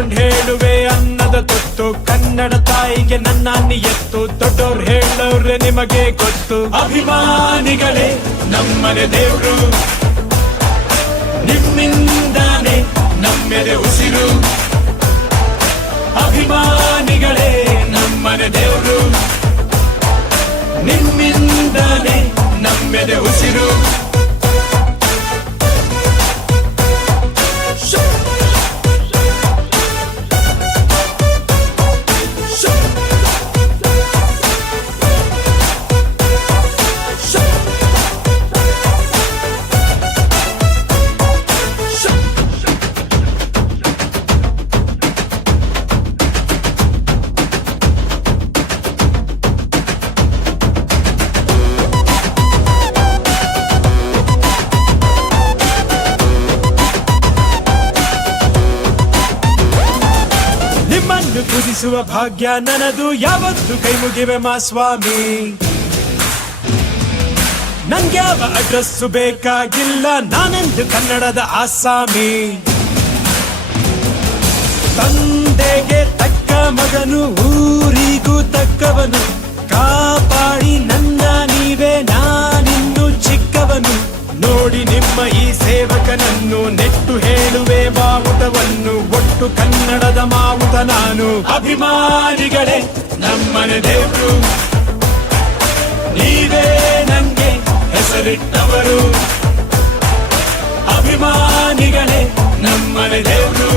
ಹಿಡ್ಕೊಂಡ್ ಹೇಳುವೆ ಅನ್ನದ ತೊತ್ತು, ಕನ್ನಡ ತಾಯಿಗೆ ನನ್ನ ಎತ್ತು. ದೊಡ್ಡೋರ್ ಹೇಳೋರೆ ನಿಮಗೆ ಗೊತ್ತು, ಅಭಿಮಾನಿಗಳೇ ನಮ್ಮನೆ ದೇವ್ರು, ನಿಮ್ಮಿಂದಾನೆ ನಮ್ಮೆದೆ ಉಸಿರು. ಅಭಿಮಾನಿಗಳೇ ನಮ್ಮನೆ ದೇವ್ರು, ನಿಮ್ಮಿಂದಾನೆ ನಮ್ಮೆದೆ ಉಸಿರು. ಪೂಜಿಸುವ ಭಾಗ್ಯ ನನದು, ಯಾವತ್ತು ಕೈ ಮುಗಿವೆ ಮಾ ಸ್ವಾಮಿ. ನಂಗ್ಯಾವ ಅಡ್ರೆಸ್ಸು ಬೇಕಾಗಿಲ್ಲ, ನಾನೆಂದು ಕನ್ನಡದ ಆಸಾಮಿ. ತಂದೆಗೆ ತಕ್ಕ ಮಗನು, ಊರಿಗೂ ತಕ್ಕವನು, ಕಾಪಾಡಿ ನನ್ನ ನೀವೇ ನಾನಿನ್ನು ಚಿಕ್ಕವನು. ನೋಡಿ ನಿಮ್ಮ ಈ ಸೇವಕನನ್ನು, ನೆಟ್ಟು ಹೇಳುವೆ ಬಾವುಟವನ್ನು, ಒಟ್ಟು ಕನ್ನಡದ ಮಾವುತ ನಾನು. ಅಭಿಮಾನಿಗಳೇ ನಮ್ಮನೆ ದೇವ್ರು, ನೀವೇ ನಂಗೆ ಹೆಸರಿಟ್ಟವರು. ಅಭಿಮಾನಿಗಳೇ ನಮ್ಮನೆ ದೇವ್ರು,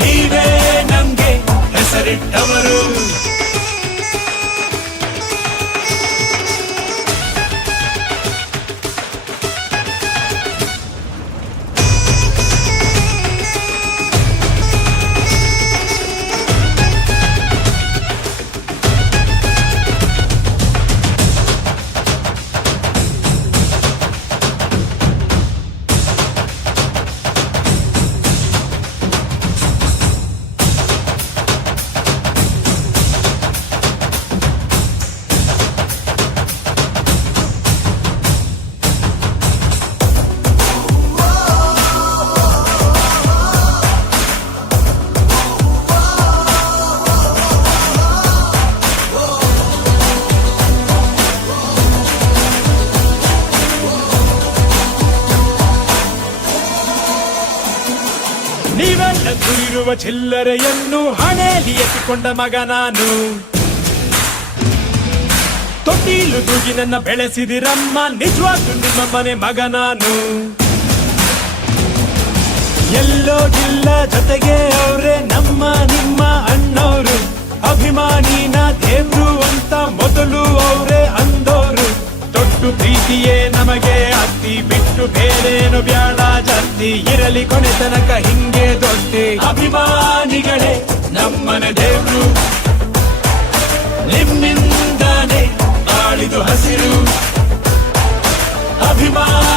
ನೀವೇ ನಮ್ಗೆ ಹೆಸರಿಟ್ಟವರು. ನೀವೆಲ್ಲ ದುಡಿರುವ ಚಿಲ್ಲರೆಯನ್ನು ಹಣೆಯಲ್ಲಿ ಎತ್ತಿಕೊಂಡ ಮಗ ನಾನು. ತೊಟ್ಟಿಲು ತೂಗಿ ನನ್ನ ಬೆಳೆಸಿದಿರಮ್ಮ, ನಿಜವಾಗ್ಲೂ ನಿಮ್ಮ ಮನೆ ಮಗ ನಾನು. ಎಲ್ಲೋಗಿಲ್ಲ ಜೊತೆಗೆ ಅವರೇ ನಮ್ಮ ನಿಮ್ಮ ಅಣ್ಣವರು. ಅಭಿಮಾನಿನ ದೇವ್ರು ಅಂತ ಮೊದಲು ಅವರೇ ಅಂದೋರು. ತೊಟ್ಟು ಪ್ರೀತಿಯೇ ನಮಗೆ ಅತ್ತಿ, ಬಿಟ್ಟು ಬೇರೇನು ಬ್ಯಾಡ ಜಾಸ್ತಿ. ಇರಲಿ ಕೊನೆ ತನಕ ಹಿಂಗೆ ದೊಡ್ಡಿ. ಅಭಿಮಾನಿಗಳೇ ನಮ್ಮನೆ ದೇವ್ರು, ನಿಮ್ಮಿಂದಾನೆ ಆಳಿದು ಹಸಿರು. ಅಭಿಮಾನಿ